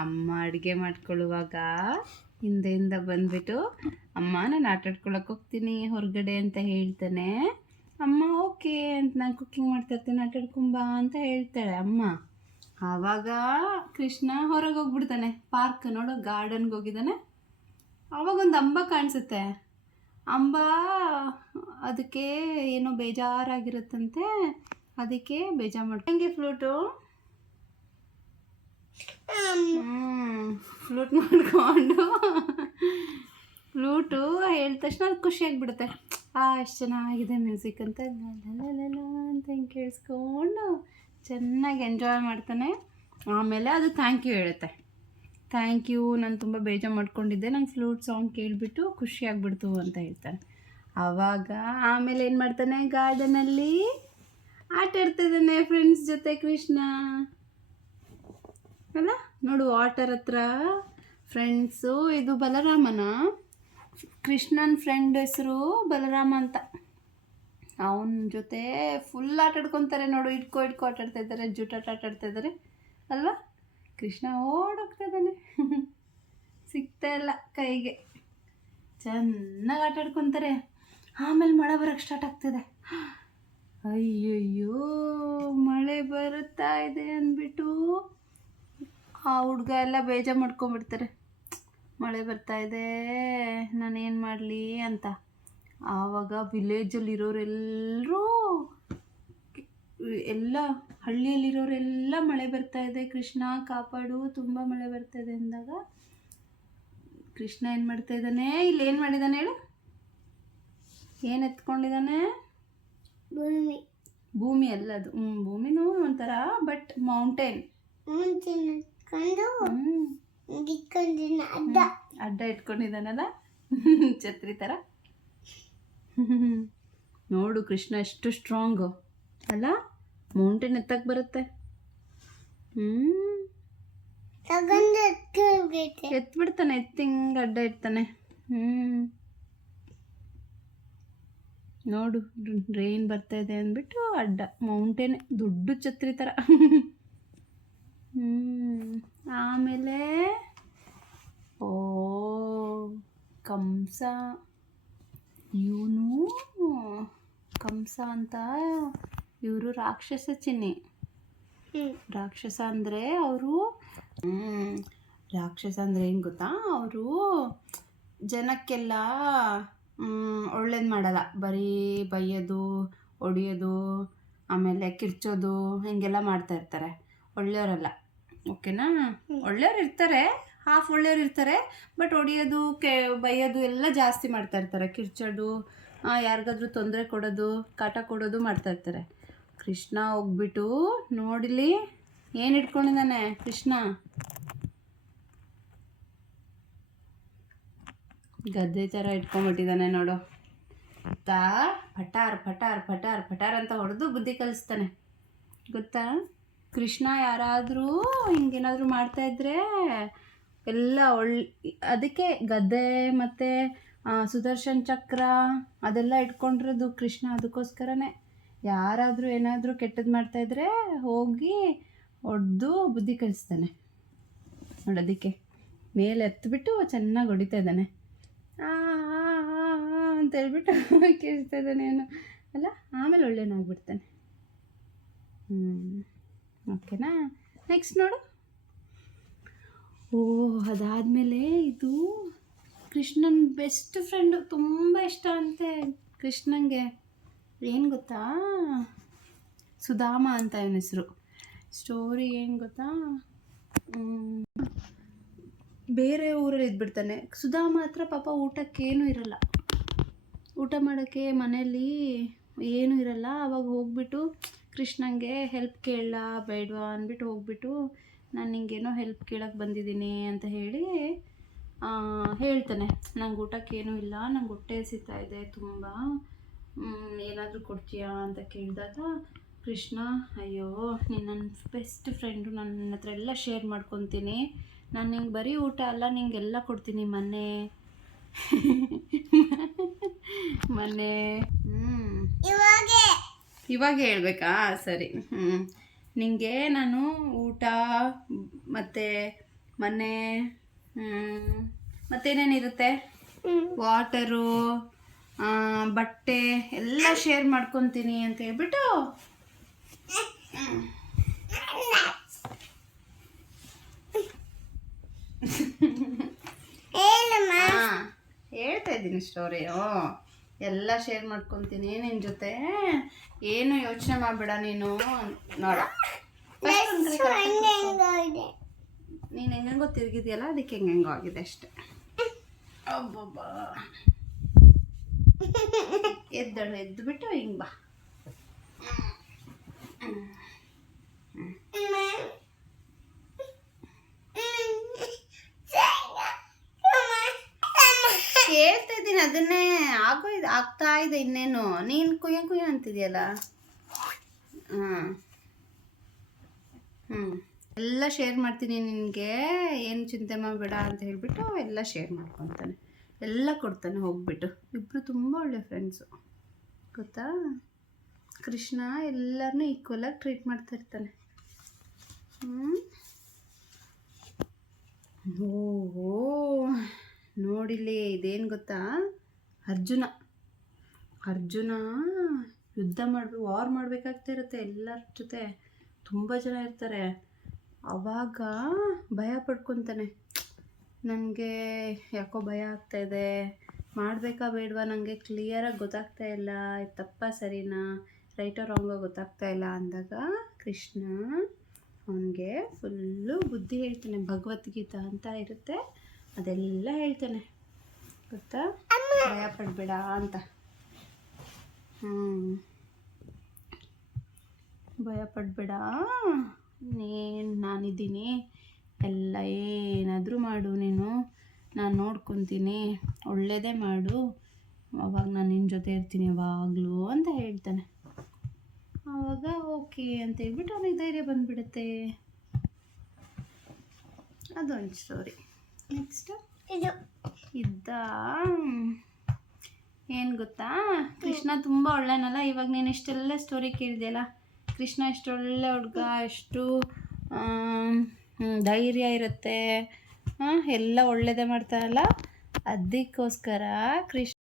ಅಮ್ಮ ಅಡುಗೆ ಮಾಡ್ಕೊಳ್ಳುವಾಗ ಹಿಂದೆಯಿಂದ ಬಂದ್ಬಿಟ್ಟು ಅಮ್ಮ ನಾನು ಆಟಾಡ್ಕೊಳಕ್ಕೆ ಹೋಗ್ತೀನಿ ಹೊರಗಡೆ ಅಂತ ಹೇಳ್ತಾನೆ. ಅಮ್ಮ ಓಕೆ ಅಂತ ನಾನು ಕುಕ್ಕಿಂಗ್ ಮಾಡ್ತಾ ಇರ್ತೀನಿ ಆಟಾಡ್ಕೊಂಬಾ ಅಂತ ಹೇಳ್ತಾಳೆ ಅಮ್ಮ. ಆವಾಗ ಕೃಷ್ಣ ಹೊರಗೆ ಹೋಗ್ಬಿಡ್ತಾನೆ, ಪಾರ್ಕ್ ನೋಡೋ ಗಾರ್ಡನ್ಗೆ ಹೋಗಿದ್ದಾನೆ. ಆವಾಗೊಂದು ಅಂಬ ಕಾಣಿಸುತ್ತೆ. ಅಂಬ ಅದಕ್ಕೆ ಏನೋ ಬೇಜಾರಾಗಿರುತ್ತಂತೆ, ಅದಕ್ಕೆ ಬೇಜಾರು ಮಾಡ್ಕೊಂಡು ಹೆಂಗೆ ಫ್ಲೂಟು ಫ್ಲೂಟ್ ಮಾಡಿಕೊಂಡು ಫ್ಲೂಟು ಹೇಳಿದ ತಕ್ಷಣ ಅದು ಖುಷಿಯಾಗಿಬಿಡುತ್ತೆ. ಎಷ್ಟು ಚೆನ್ನಾಗಿದೆ ಮ್ಯೂಸಿಕ್ ಅಂತ ಅಂತ ಹಿಂಗೆ ಕೇಳಿಸ್ಕೊಂಡು ಚೆನ್ನಾಗಿ ಎಂಜಾಯ್ ಮಾಡ್ತಾನೆ. ಆಮೇಲೆ ಅದು ಥ್ಯಾಂಕ್ ಯು ಹೇಳುತ್ತೆ. ಥ್ಯಾಂಕ್ ಯು, ನಾನು ತುಂಬ ಬೇಜಾರು ಮಾಡ್ಕೊಂಡಿದ್ದೆ, ನಂಗೆ ಫ್ಲೂಟ್ ಸಾಂಗ್ ಕೇಳಿಬಿಟ್ಟು ಖುಷಿಯಾಗ್ಬಿಡ್ತು ಅಂತ ಹೇಳ್ತಾನೆ. ಆಮೇಲೆ ಏನು ಮಾಡ್ತಾನೆ, ಗಾರ್ಡನಲ್ಲಿ ಆಟ ಆಡ್ತಿದ್ದಾನೆ ಫ್ರೆಂಡ್ಸ್ ಜೊತೆ ಕೃಷ್ಣ ಅಲ್ಲ. ನೋಡು ವಾಟರ್ ಹತ್ರ ಫ್ರೆಂಡ್ಸು. ಇದು ಬಲರಾಮನ, ಕೃಷ್ಣನ ಫ್ರೆಂಡ್ ಹೆಸರು ಬಲರಾಮ ಅಂತ. ಅವನ ಜೊತೆ ಫುಲ್ ಆಟ ಆಡ್ಕೊತಾರೆ ನೋಡು. ಇಟ್ಕೋ ಆಟ ಆಡ್ತಾ ಇದ್ದಾರೆ, ಜೂಟಾಟ ಆಟ ಆಡ್ತಾ ಇದ್ದಾರೆ ಅಲ್ವಾ. ಕೃಷ್ಣ ಓಡೋಗ್ತಾ ಇದ್ದಾನೆ, ಸಿಗ್ತಾ ಇಲ್ಲ ಕೈಗೆ. ಚೆನ್ನಾಗಿ ಆಟ ಆಡ್ಕೊತಾರೆ. ಆಮೇಲೆ ಮಳೆ ಬರೋಕ್ಕೆ ಸ್ಟಾರ್ಟ್ ಆಗ್ತದೆ. ಅಯ್ಯಯ್ಯೋ ಮಳೆ ಬರುತ್ತಾ ಇದೆ ಅಂದ್ಬಿಟ್ಟು ಆ ಹುಡುಗ ಎಲ್ಲ ಬೇಜಾರು ಮಾಡ್ಕೊಂಬಿಡ್ತಾರೆ. ಮಳೆ ಬರ್ತಾ ಇದೆ, ನಾನೇನು ಮಾಡಲಿ ಅಂತ. ಆವಾಗ ವಿಲೇಜಲ್ಲಿರೋರೆಲ್ಲರೂ ಎಲ್ಲ ಹಳ್ಳಿಯಲ್ಲಿರೋರೆಲ್ಲ ಮಳೆ ಬರ್ತಾ ಇದೆ ಕೃಷ್ಣ ಕಾಪಾಡು, ತುಂಬ ಮಳೆ ಬರ್ತಾ ಇದೆ ಅಂದಾಗ ಕೃಷ್ಣ ಏನು ಮಾಡ್ತಾ ಇದ್ದಾನೆ, ಇಲ್ಲಿ ಏನು ಮಾಡಿದ್ದಾನೆ ಹೇಳು, ಏನು ಎತ್ಕೊಂಡಿದ್ದಾನೆ? ಭೂಮಿ ಅಲ್ಲ ಅದು. ಭೂಮಿನೂ ಒಂಥರ ಬಟ್ ಮೌಂಟೇನ್ ಅಡ್ಡ ಇಟ್ಕೊಂಡಿದ್ದಾನಲ್ಲ ಛತ್ರಿ ಥರ. ನೋಡು ಕೃಷ್ಣ ಎಷ್ಟು ಸ್ಟ್ರಾಂಗು ಅಲ್ಲ, ಮೌಂಟೇನ್ ಎತ್ತಕ್ಕೆ ಬರುತ್ತೆ. ಎತ್ಬಿಡ್ತಾನೆ, ಎತ್ತಿಂಗ್ ಅಡ್ಡ ಇಡ್ತಾನೆ. ನೋಡು ರೈನ್ ಬರ್ತಾ ಇದೆ ಅಂದ್ಬಿಟ್ಟು ಅಡ್ಡ, ಮೌಂಟೇನ್ ದೊಡ್ಡ ಛತ್ರಿ ಥರ. ಆಮೇಲೆ ಕಂಸ, ಇವನು ಕಂಸ ಅಂತ ಇವರು ರಾಕ್ಷಸ ಚಿನ್ನಿ. ರಾಕ್ಷಸ ಅಂದರೆ ಅವರು ರಾಕ್ಷಸ ಅಂದರೆ ಏನು ಗೊತ್ತಾ, ಅವರು ಜನಕ್ಕೆಲ್ಲ ಒಳ್ಳೇದು ಮಾಡಲ್ಲ, ಬರೀ ಬೈಯೋದು ಹೊಡಿಯೋದು ಆಮೇಲೆ ಕಿರ್ಚೋದು ಹೀಗೆಲ್ಲ ಮಾಡ್ತಾ ಇರ್ತಾರೆ. ಒಳ್ಳೆಯವರಲ್ಲ, ಓಕೆನಾ. ಒಳ್ಳೆಯವ್ರು ಇರ್ತಾರೆ, ಹಾಫ್ ಒಳ್ಳೆಯವ್ರು ಇರ್ತಾರೆ, ಬಟ್ ಹೊಡಿಯೋದು ಬೈಯೋದು ಎಲ್ಲ ಜಾಸ್ತಿ ಮಾಡ್ತಾ ಇರ್ತಾರೆ. ಕಿರ್ಚೋದು, ಯಾರಿಗಾದ್ರೂ ತೊಂದರೆ ಕೊಡೋದು, ಕಾಟ ಕೊಡೋದು ಮಾಡ್ತಾ ಇರ್ತಾರೆ. ಕೃಷ್ಣ ಹೋಗ್ಬಿಟ್ಟು ನೋಡಿಲಿ ಏನು ಇಟ್ಕೊಂಡಿದ್ದಾನೆ ಕೃಷ್ಣ, ಗದ್ದೆ ಥರ ಇಟ್ಕೊಂಡ್ಬಿಟ್ಟಿದ್ದಾನೆ ನೋಡು. ಗೊತ್ತಾ, ಪಟಾರ್ ಪಟಾರ್ ಪಟಾರ್ ಪಟಾರ್ ಅಂತ ಹೊಡೆದು ಬುದ್ಧಿ ಕಲಿಸ್ತಾನೆ ಗೊತ್ತಾ. ಕೃಷ್ಣ ಯಾರಾದರೂ ಹಿಂಗೇನಾದರೂ ಮಾಡ್ತಾಯಿದ್ರೆ ಎಲ್ಲ ಅದಕ್ಕೆ ಗದ್ದೆ ಮತ್ತು ಸುದರ್ಶನ್ ಚಕ್ರ ಅದೆಲ್ಲ ಇಟ್ಕೊಂಡಿರೋದು ಕೃಷ್ಣ. ಅದಕ್ಕೋಸ್ಕರನೇ ಯಾರಾದರೂ ಏನಾದರೂ ಕೆಟ್ಟದ್ದು ಮಾಡ್ತಾಯಿದ್ರೆ ಹೋಗಿ ಹೊಡೆದು ಬುದ್ಧಿ ಕಲಿಸ್ತಾನೆ ನೋಡೋದಕ್ಕೆ. ಮೇಲೆ ಎತ್ತಿಬಿಟ್ಟು ಚೆನ್ನಾಗಿ ಹೊಡಿತಾ ಇದ್ದಾನೆ, ಅಂತ ಹೇಳ್ಬಿಟ್ಟು ಕೇಳಿಸ್ತಾ ಇದ್ದಾನೆ ಏನು ಅಲ್ಲ. ಆಮೇಲೆ ಒಳ್ಳೆಯನಾಗ್ಬಿಡ್ತಾನೆ. ಓಕೆನಾ. ನೆಕ್ಸ್ಟ್ ನೋಡು. ಅದಾದಮೇಲೆ ಇದು ಕೃಷ್ಣನ ಬೆಸ್ಟ್ ಫ್ರೆಂಡು, ತುಂಬ ಇಷ್ಟ ಅಂತೆ ಕೃಷ್ಣಂಗೆ. ಏನು ಗೊತ್ತಾ, ಸುಧಾಮ ಅಂತ ಅವನ ಹೆಸರು. ಸ್ಟೋರಿ ಏನು ಗೊತ್ತಾ, ಬೇರೆ ಊರಲ್ಲಿ ಇದ್ಬಿಡ್ತಾನೆ. ಸುಧಾಮ ಹತ್ರ ಪಾಪ ಊಟಕ್ಕೇನೂ ಇರಲ್ಲ, ಊಟ ಮಾಡೋಕ್ಕೆ ಮನೇಲಿ ಏನೂ ಇರಲ್ಲ. ಆವಾಗ ಹೋಗ್ಬಿಟ್ಟು ಕೃಷ್ಣಂಗೆ ಹೆಲ್ಪ್ ಕೇಳಲ್ಲ ಬೇಡವಾ ಅಂದ್ಬಿಟ್ಟು ಹೋಗ್ಬಿಟ್ಟು, ನಾನು ನಿಂಗೇನೋ ಹೆಲ್ಪ್ ಕೇಳಕ್ಕೆ ಬಂದಿದ್ದೀನಿ ಅಂತ ಹೇಳಿ ಹೇಳ್ತಾನೆ. ನಂಗೆ ಊಟಕ್ಕೇನೂ ಇಲ್ಲ, ನಂಗೆ ಹೊಟ್ಟೆ ಹಸಿತಾ ಇದೆ ತುಂಬ, ಏನಾದರೂ ಕೊಡ್ತೀಯಾ ಅಂತ ಕೇಳಿದಾಗ ಕೃಷ್ಣ, ಅಯ್ಯೋ ನೀನು ನನ್ನ ಬೆಸ್ಟ್ ಫ್ರೆಂಡು, ನನ್ನ ಹತ್ರ ಎಲ್ಲ ಶೇರ್ ಮಾಡ್ಕೊತೀನಿ, ನಾನು ನಿಂಗೆ ಬರೀ ಊಟ ಅಲ್ಲ ನಿಂಗೆಲ್ಲ ಕೊಡ್ತೀನಿ, ಮನೆ ಇವಾಗ ಹೇಳ್ಬೇಕಾ, ಸರಿ. ನಿಂಗೆ ನಾನು ಊಟ ಮತ್ತು ಮನೆ, ಮತ್ತೇನೇನಿರುತ್ತೆ, ವಾಟರು, ಬಟ್ಟೆ ಎಲ್ಲ ಶೇರ್ ಮಾಡ್ಕೊತೀನಿ ಅಂತ ಹೇಳ್ಬಿಟ್ಟು ಹೇಳ್ತಾ ಇದ್ದೀನಿ ಸ್ಟೋರಿ. ಎಲ್ಲ ಶೇರ್ ಮಾಡ್ಕೊತೀನಿ ನಿನ್ನ ಜೊತೆ, ಏನು ಯೋಚನೆ ಮಾಡಬೇಡ ನೀನು. ನೋಡ ನೀನು ಹೆಂಗಂಗೋ ತಿರುಗಿದೆಯಲ್ಲ, ಅದಕ್ಕೆ ಹೆಂಗಂಗೋ ಆಗಿದೆ ಅಷ್ಟೆ. ಒಬ್ಬೊಬ್ಬ ಎದ್ದಳು, ಎದ್ದು ಬಿಟ್ಟು ಹಿಂಗೆ ಬಾ. ಹೇಳ್ತಾ ಇದ್ದೀನಿ ಅದನ್ನೇ, ಆಗ್ತಾ ಇದೆ ಇನ್ನೇನು. ನೀನು ಕುಯ್ಯ ಅಂತಿದೆಯಲ್ಲ. ಎಲ್ಲ ಶೇರ್ ಮಾಡ್ತೀನಿ ನಿನಗೆ, ಏನು ಚಿಂತೆ ಮಾಡಬೇಡ ಅಂತ ಹೇಳಿಬಿಟ್ಟು ಎಲ್ಲ ಶೇರ್ ಮಾಡ್ಕೊತಾನೆ, ಎಲ್ಲ ಕೊಡ್ತಾನೆ ಹೋಗ್ಬಿಟ್ಟು. ಇಬ್ಬರು ತುಂಬ ಒಳ್ಳೆ ಫ್ರೆಂಡ್ಸು ಗೊತ್ತಾ. ಕೃಷ್ಣ ಎಲ್ಲರನ್ನೂ ಈಕ್ವಲಾಗಿ ಟ್ರೀಟ್ ಮಾಡ್ತಾ ಇರ್ತಾನೆ. ಓಹೋ ನೋಡಿಲ್ಲಿ, ಇದೇನು ಗೊತ್ತಾ, ಅರ್ಜುನ ಯುದ್ಧ ವಾರ್ ಮಾಡಬೇಕಾಗ್ತಾ ಇರುತ್ತೆ ಎಲ್ಲರ ಜೊತೆ, ತುಂಬ ಜನ ಇರ್ತಾರೆ. ಆವಾಗ ಭಯ ಪಡ್ಕೊತಾನೆ, ನನಗೆ ಯಾಕೋ ಭಯ ಆಗ್ತಾಯಿದೆ, ಮಾಡಬೇಕಾ ಬೇಡವಾ, ನನಗೆ ಕ್ಲಿಯರಾಗಿ ಗೊತ್ತಾಗ್ತಾ ಇಲ್ಲ, ತಪ್ಪ ಸರಿನಾ, ರೈಟೋ ರಾಂಗೋ ಗೊತ್ತಾಗ್ತಾ ಇಲ್ಲ ಅಂದಾಗ ಕೃಷ್ಣ ಅವನಿಗೆ ಫುಲ್ಲು ಬುದ್ಧಿ ಹೇಳ್ತಾನೆ. ಭಗವದ್ಗೀತಾ ಅಂತ ಇರುತ್ತೆ, ಅದೆಲ್ಲ ಹೇಳ್ತಾನೆ ಗೊತ್ತಾ, ಭಯ ಪಡಬೇಡ ಅಂತ. ಭಯ ಪಡಬೇಡ, ನಾನಿದ್ದೀನಿ, ಎಲ್ಲ ಏನಾದರೂ ಮಾಡು ನೀನು, ನಾನು ನೋಡ್ಕೊತೀನಿ, ಒಳ್ಳೆಯದೇ ಮಾಡು, ಅವಾಗ ನಾನು ನಿನ್ನ ಜೊತೆ ಇರ್ತೀನಿ ಯಾವಾಗಲೂ ಅಂತ ಹೇಳ್ತಾನೆ. ಆವಾಗ ಓಕೆ ಅಂತ ಹೇಳ್ಬಿಟ್ಟು ಅವನಿಗೆ ಧೈರ್ಯ ಬಂದುಬಿಡುತ್ತೆ. ಅದೊಂದು ಸ್ಟೋರಿ. ನೆಕ್ಸ್ಟು ಏನು ಗೊತ್ತಾ, ಕೃಷ್ಣ ತುಂಬ ಒಳ್ಳೆನಲ್ಲ. ಇವಾಗ ನೀನು ಇಷ್ಟೆಲ್ಲ ಸ್ಟೋರಿ ಕೇಳಿದೆಯಲ್ಲ, ಕೃಷ್ಣ ಎಷ್ಟು ಒಳ್ಳೆ ಹುಡುಗ, ಎಷ್ಟು ಧೈರ್ಯ ಇರುತ್ತೆ, ಎಲ್ಲ ಒಳ್ಳೆಯದೇ ಮಾಡ್ತಾರಲ್ಲ. ಅದಕ್ಕೋಸ್ಕರ ಕೃಷ್ಣ